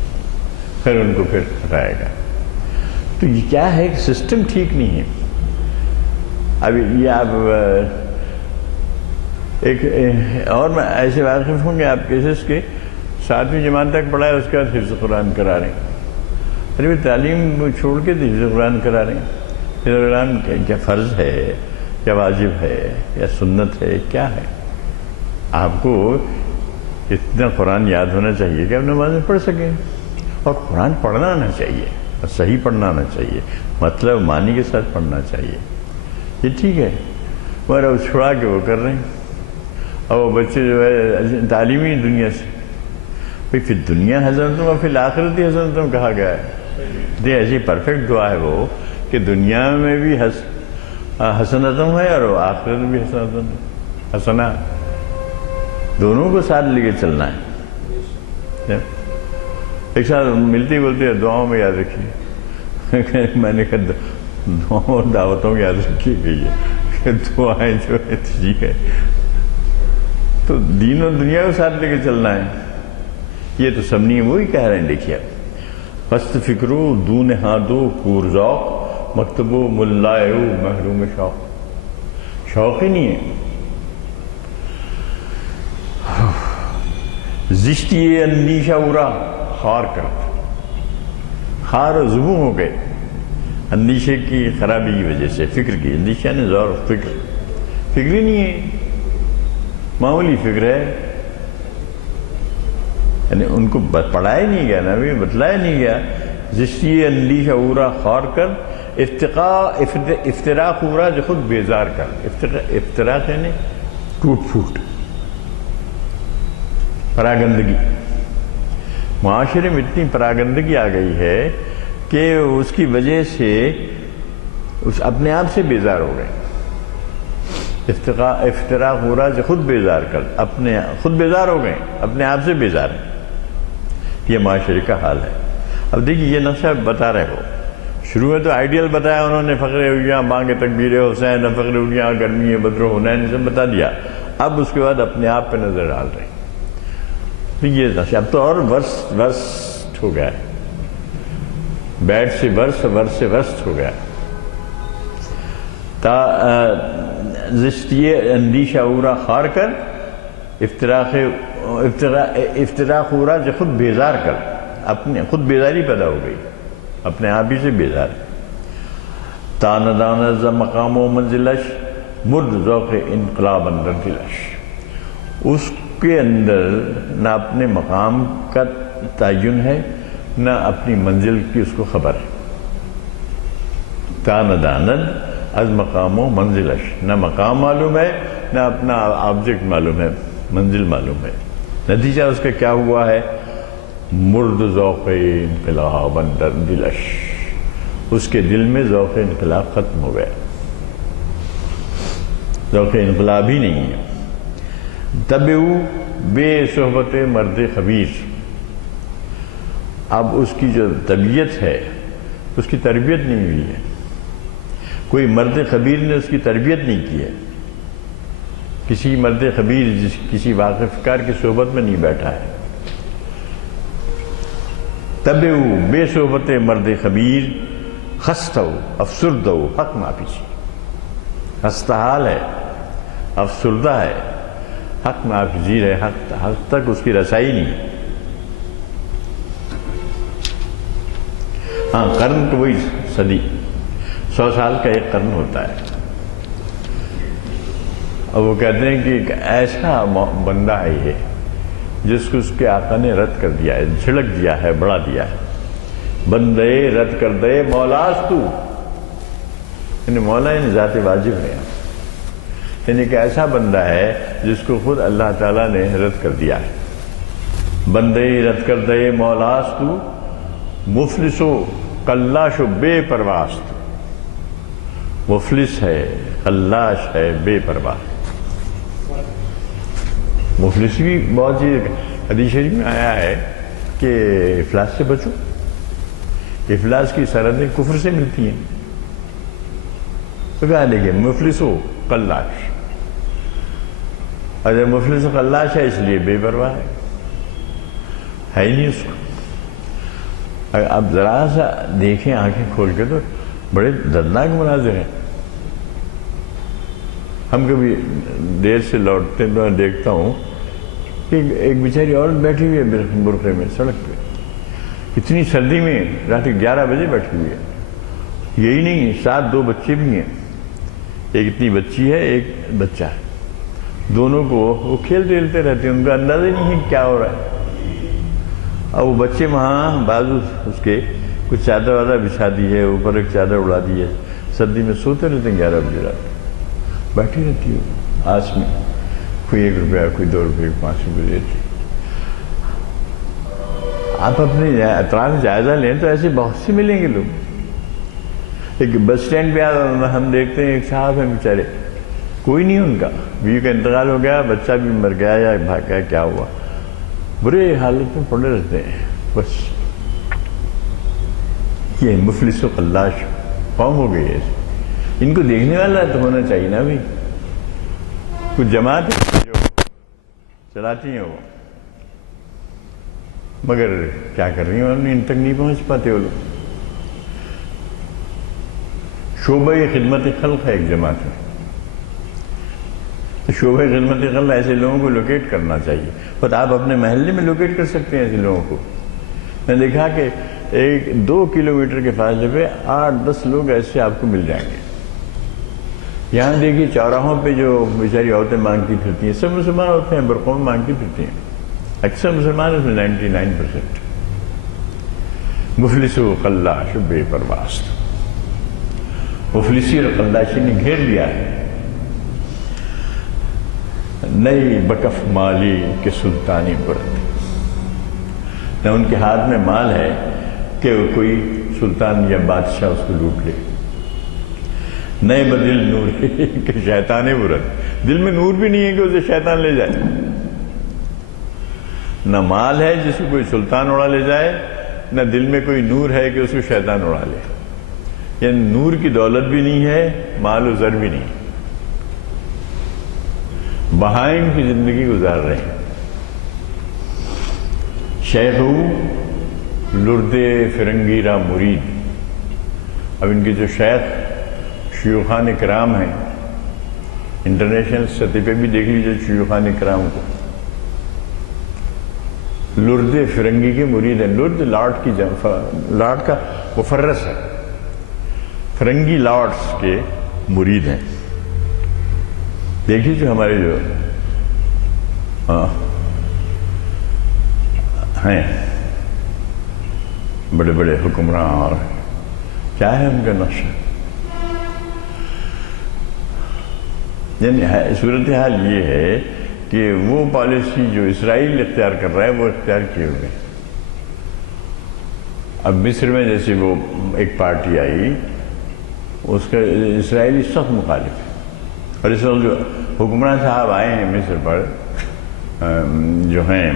پھر ان کو پھر ہٹائے گا. تو یہ کیا ہے کہ سسٹم ٹھیک نہیں ہے. اب یہ آپ ایک اور میں ایسے واقف ہوں گے آپ کیسز کے 7ویں جماعت تک پڑھا ہے، اس کے بعد حفظ قرآن کرا رہے ہیں. ارے تعلیم چھوڑ کے حفظ قرآن کرا رہے ہیں. حفظ قرآن کیا فرض ہے، کیا واجب ہے، یا سنت ہے، کیا ہے؟ آپ کو اتنا قرآن یاد ہونا چاہیے کہ آپ نمازیں پڑھ سکیں، اور قرآن پڑھنا آنا چاہیے، اور صحیح پڑھنا آنا چاہیے، مطلب معنی کے ساتھ پڑھنا چاہیے. یہ ٹھیک ہے، مگر اب چھڑا کے وہ کر رہے ہیں. اور وہ بچے جو ہے تعلیمی دنیا سے، بھائی پھر دنیا حسنتم اور پھر آخرتی حسنتم کہا گیا ہے. یہ ایسی پرفیکٹ دعا ہے وہ کہ دنیا میں بھی حسنتم ہے اور آخرت میں بھی حسنتم ہے، حسنہ دونوں کو ساتھ لے کے چلنا ہے. ایک ساتھ ملتی بولتی ہے دعاؤں میں یاد رکھیے. میں نے کہا دعاؤں اور دعوتوں میں یاد رکھی گئی ہے کہ دعائیں جو ہے ٹھیک ہے، تو دین اور دنیا کو ساتھ لے کے چلنا ہے. یہ تو سب نہیں وہی کہہ رہے ہیں. دیکھیے پست فکرو دون ہادو کور ذوق مکتبو ملائے محروم شوق. شوق ہی نہیں ہے. زشتی اندیشہ اورا خار کرتا، خار و زبوں ہو گئے اندیشے کی خرابی کی وجہ سے. فکر کی اندیشہ نے زور، فکر ہی نہیں ہے، معمولی فکر ہے. یعنی ان کو پڑھایا نہیں گیا نا، ابھی بتلایا نہیں گیا. زشتی اندیشہ اورا خار کر افتراق اورا جو خود بیزار کر. افتراق یعنی ٹوٹ پھوٹ، پراگندگی. معاشرے میں اتنی پراگندگی آ گئی ہے کہ اس کی وجہ سے اس اپنے آپ سے بیزار ہو گئے. افتراق ہو رہا جو خود بیزار کر، اپنے خود بیزار ہو گئے، اپنے آپ سے بیزار ہیں. یہ معاشرے کا حال ہے. اب دیکھیے یہ نقشہ بتا رہے ہو، شروع میں تو آئیڈیل بتایا انہوں نے، فخر اولیاء، بانگ تکبیر حسین، فخر اولیاء، گرمی بدر ہنین، سب بتا دیا. اب اس کے بعد اپنے آپ پہ نظر ڈال رہے ہیں. یہ نقشہ اب تو اور ورسٹ ہو گیا ہے، بیڈ سے ورس، ورس سے ورسٹ ہو گیا. زشتی اندیشہ اورا خار کر افتراق اورا جو خود بیزار کر. اپنے خود بیزاری پیدا ہو گئی، اپنے آپ ہی سے بیزار. تاندانز مقام و منزلش مرد ذوق انقلاب اندر دلش. اس کے اندر نہ اپنے مقام کا تعین ہے، نہ اپنی منزل کی اس کو خبر ہے. تاندانند از مقام و منزلش، نہ مقام معلوم ہے، نہ اپنا آبجیکٹ معلوم ہے، منزل معلوم ہے. نتیجہ اس کا کیا ہوا ہے؟ مرد ذوق انقلاب اندر دلش. اس کے دل میں ذوق انقلاب ختم ہو گیا، ذوق انقلاب ہی نہیں ہے. طبعو بے صحبت مرد خبیر. اب اس کی جو طبیعت ہے اس کی تربیت نہیں ہوئی ہے. کوئی مرد خبیر نے اس کی تربیت نہیں کی ہے. کسی مرد خبیر کسی واقف کار کی صحبت میں نہیں بیٹھا ہے. طبعو بے صحبت مرد خبیر خستہ افسردہ حق ناپیچی. خستہ حال ہے، افسردہ ہے، حق ناپذیر ہے، حق تک اس کی رسائی نہیں. ہاں قرن تو وہی صدی، 100 سال کا ایک قرن ہوتا ہے. اور وہ کہتے ہیں کہ ایک ایسا بندہ ہے یہ جس کو اس کے آقا نے رد کر دیا ہے، جھڑک دیا ہے، بڑھا دیا ہے. بندے رد کر دے مولاس تو، یعنی مولا یعنی ذات واجب ہے. یعنی کہ ایسا بندہ ہے جس کو خود اللہ تعالیٰ نے رد کر دیا ہے. بندے رد کر دے مولاس تو مفلسو قلاش و بے پرواز. مفلس ہے، قلاش ہے، بے پرواز. مفلس بھی بہت چیز حدیث شریف میں آیا ہے کہ افلاس سے بچو. افلاس کی سرحدیں کفر سے ملتی ہیں. تو کہا دیکھیے مفلس ہو قلاش. اگر مفلس و قلاش ہے اس لیے بے پرواہ ہے ہی نہیں اس کو. اب ذرا سا دیکھیں آنکھیں کھول کے تو بڑے دردناک مناظر ہیں. ہم کبھی دیر سے لوٹتے تو میں دیکھتا ہوں کہ ایک بیچاری عورت بیٹھی ہوئی ہے برقعے میں سڑک پہ. اتنی سردی میں رات 11 بجے بیٹھی ہوئی ہے. یہی نہیں، ساتھ 2 بچے بھی ہیں. ایک اتنی بچی ہے، ایک بچہ ہے. دونوں کو وہ کھیلتے رہتے ہیں، ان کا اندازہ ہی نہیں ہے کیا ہو رہا ہے. اور وہ بچے وہاں بازو اس کے کچھ چادر وادر بچھا دی ہے، اوپر ایک چادر اڑا دی ہے. سردی میں سوتے رہتے ہیں 11 بجے رات. بیٹھی رہتی ہو آس میں، کوئی 1 روپیہ، کوئی 2 روپئے، 5 روپئے دیتی. آپ اپنے اطراف جائزہ لیں تو ایسے بہت سے ملیں گے لوگ. ایک بس اسٹینڈ پہ ہم دیکھتے ہیں ایک صاحب ہیں بیچارے، کوئی نہیں ان کا، بیوی کا انتقال ہو گیا، بچہ بھی مر گیا یا بھاگ گیا، کیا ہوا، برے حالت میں پڑے رہتے ہیں. بس یہ مفلس و قلاش قوم ہو گئی ہے. ان کو دیکھنے والا تو ہونا چاہیے نا بھائی. کچھ جماعت جو چلاتی ہیں وہ، مگر کیا کر رہی ہیں، ان تک نہیں پہنچ پاتے وہ لوگ. شعبہ خدمت خلق ہے ایک جماعت میں. شعبہ خدمت خلق ایسے لوگوں کو لوکیٹ کرنا چاہیے. بس آپ اپنے محلے میں لوکیٹ کر سکتے ہیں ایسے لوگوں کو. میں نے دیکھا کہ 1-2 کلومیٹر کے فاصلے پہ 8-10 لوگ ایسے آپ کو مل جائیں گے. یہاں دیکھیے چوراہوں پہ جو بیچاری عورتیں مانگتی پھرتی ہیں، سب مسلمان ہوتے ہیں، برقعوں میں مانگتی پھرتی ہیں. اکثر مسلمان اس میں 99%. مفلس و قلاش و بے پرواز. مفلسی اور قلاشی نے گھیر لیا ہے. نئی بکف مالی کے سلطانی برت. نہ ان کے ہاتھ میں مال ہے کہ وہ کوئی سلطان یا بادشاہ اس کو لوٹ لے. نئے بدل نور کہ شیطان برت. دل میں نور بھی نہیں ہے کہ اسے شیطان لے جائے. نہ مال ہے جس کو کوئی سلطان اڑا لے جائے، نہ دل میں کوئی نور ہے کہ اس کو شیطان اڑا لے. یعنی نور کی دولت بھی نہیں ہے، مال و زر بھی نہیں. بہائم کی زندگی گزار رہے ہیں. شیخ لرد فرنگی را مرید. اب ان کے جو شیخ شیوخان کرام ہیں، انٹرنیشنل سطح پہ بھی دیکھ لیجیے شیوخان کرام کو. لرد فرنگی کے مرید ہیں. لرد لارڈ کا مفرس ہے. فرنگی لارڈس کے مرید ہیں. دیکھیے جو ہمارے جو ہیں بڑے بڑے حکمراں، اور کیا ہے ان کا نقشہ. یعنی صورتحال یہ ہے کہ وہ پالیسی جو اسرائیل اختیار کر رہا ہے وہ اختیار کیے ہوئے. اب مصر میں جیسے وہ ایک پارٹی آئی، اس کا اسرائیلی سخت مخالف ہے. اور اس وقت جو حکمران صاحب آئے ہیں مصر پر، جو ہیں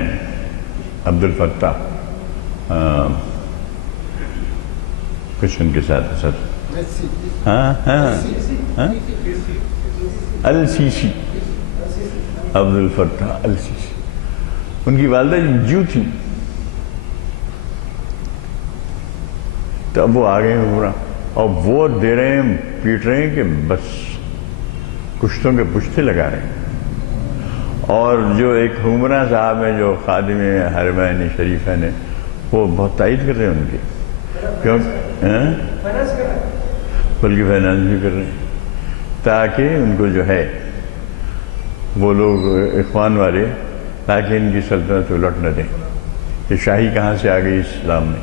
عبد الفتاح، کچھ ان کے ساتھ السیسی، عبد الفتاح السیسی. ان کی والدہ جو تھی، تو اب وہ آ گئے حکمران اور وہ دے رہے ہیں، پیٹ رہے ہیں کہ بس کشتوں کے پشتے لگا رہے ہیں. اور جو ایک حکمراں صاحب ہیں جو خادم حرمین شریفین ہیں، وہ بہت تائید کر رہے ہیں ان کی، بلکہ فائنانس بھی کر رہے ہیں، تاکہ ان کو جو ہے وہ لوگ اخوان والے، تاکہ ان کی سلطنت الٹ نہ دیں. کہ شاہی کہاں سے آ گئی اسلام میں.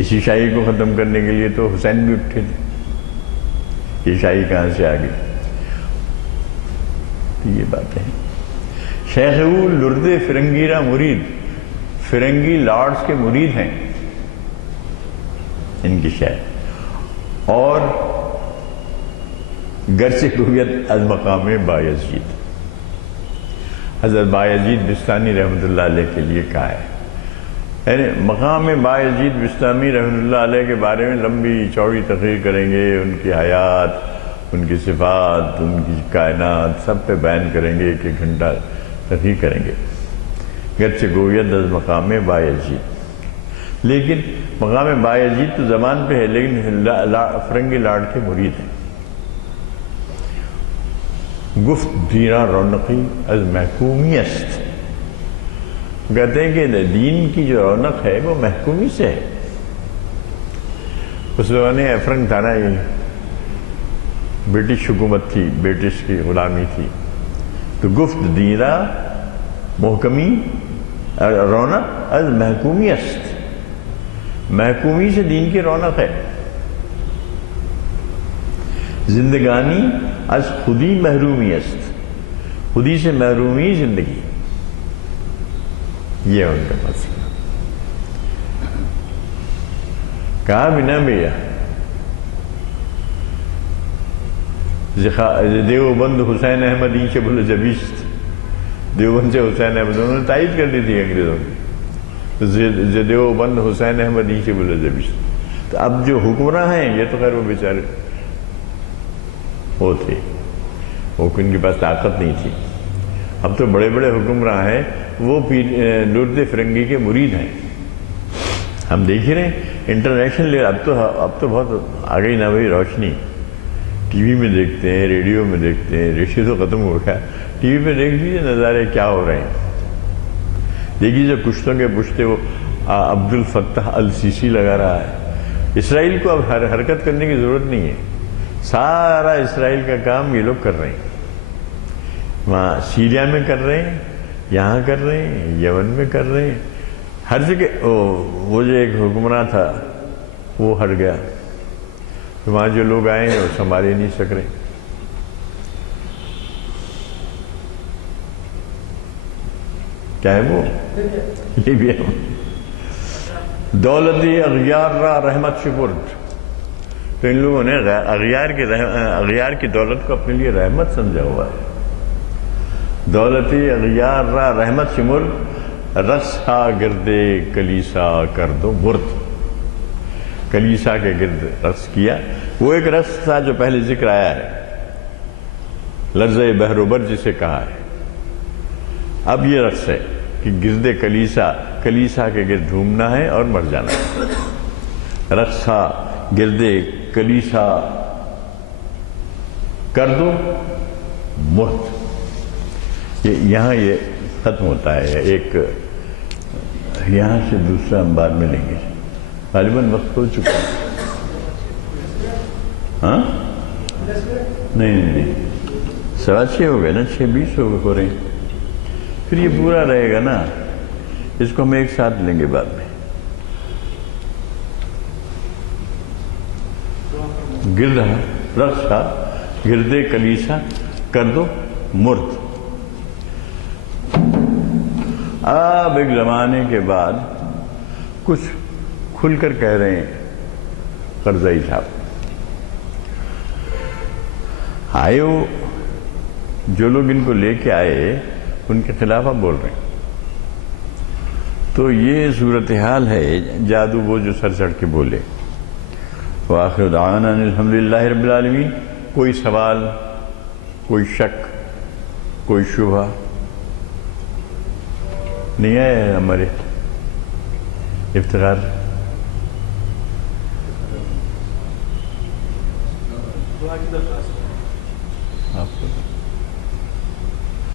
اسی شاہی کو ختم کرنے کے لیے تو حسین بھی اٹھے تھے. یہ شاہی کہاں سے آ گئی. یہ بات ہے. شیخ لرد فرنگی را مرید، فرنگی لارڈز کے مرید ہیں. ان کی شے. اور گرچہ گویت از مقام بایزید، حضرت بایزید بستانی رحمۃ اللہ علیہ کے لیے کہا ہے. یعنی مقام بایزید بستانی رحمۃ اللہ علیہ کے بارے میں لمبی چوڑی تقریر کریں گے، ان کی حیات، ان کی صفات، ان کی کائنات سب پہ بیان کریں گے، ایک ایک گھنٹہ تقریر کریں گے. گرچہ گویت از مقام بایزید، لیکن مقام بایزید تو زبان پہ ہے، لیکن فرنگی لاڈ کے مرید ہیں. گفت دیرا رونقی از محکومی است، کہتے ہیں کہ دین کی جو رونق ہے وہ محکومی سے ہے. اس لوگوں نے فرنگ تھا نا، یہ برٹش حکومت تھی، برٹش کی غلامی تھی. تو گفت دیرا محکمی رونق از محکومی است، محکومی سے دین کی رونق ہے. زندگانی از خودی محرومی است، خودی سے محرومی زندگی. یہ ان کا مسئلہ. کہا بھی نہ بھیا دیوبند حسین احمد این شبل جبیست، دیوبند سے حسین احمد، انہوں نے تائید کر دی تھی انگریزوں نے، دیوبند حسین احمد این شبل جبیست. تو اب جو حکمراں ہیں یہ تو خیر وہ بیچارے وہ تھے، وہ ان کے پاس طاقت نہیں تھی. اب تو بڑے بڑے حکمراں ہیں، وہ لرد فرنگی کے مرید ہیں. ہم دیکھ رہے ہیں انٹرنیشنل، اب تو بہت آ گئی نا بھائی روشنی. ٹی وی میں دیکھتے ہیں، ریڈیو میں دیکھتے ہیں، ریشو تو ختم ہو گیا. ٹی وی پہ دیکھ لیجیے نظارے کیا ہو رہے ہیں. دیکھیے جو پشتوں کے پشتے وہ عبد الفتاح السیسی لگا رہا ہے. اسرائیل کو اب حرکت کرنے کی ضرورت نہیں ہے، سارا اسرائیل کا کام یہ لوگ کر رہے ہیں. وہاں سیریا میں کر رہے ہیں، یہاں کر رہے ہیں، یمن میں کر رہے ہیں، ہر جگہ. وہ جو ایک حکمراں تھا وہ ہٹ گیا، تو وہاں جو لوگ آئے ہیں وہ سنبھال ہی نہیں سک رہے. کیا ہے وہ لیبیا. دولتی اغیار را رحمت سپرد. تو ان لوگوں نے اغیار کی دولت کو اپنے لیے رحمت سمجھا ہوا ہے. دولتی اغیار را رحمت سمر رسا گردے کلیسا کر دو مرد. کلیسا کے گرد رقص کیا. وہ ایک رقص تھا جو پہلے ذکر آیا ہے، لرزۂ بہروبر جسے کہا ہے. اب یہ رقص ہے کہ گرد کلیسا کے گرد گھومنا ہے اور مر جانا ہے. رقصا گردے کلیسا کر دو مرد. یہاں یہ ختم ہوتا ہے. ایک یہاں سے دوسرا ہم بعد میں لیں گے، غالباً وقت ہو چکا ہے. ہاں نہیں 6:15 ہو گئے نا، 6:20 ہو رہے ہیں. پھر یہ پورا رہے گا نا، اس کو ہم ایک ساتھ لیں گے بعد میں. رقصا گردے کلیسا کر دو مرد. اب ایک زمانے کے بعد کچھ کھل کر کہہ رہے ہیں قرضائی صاحب. آئے وہ جو لوگ ان کو لے کے آئے ان کے خلاف اب بول رہے ہیں. تو یہ صورتحال ہے. جادو وہ جو سر چڑھ کے بولے. وآخر دعوانا الحمدللہ رب العالمین. کوئی سوال، کوئی شک، کوئی شبہ نہیں آیا ہمارے افتخار. آپ کو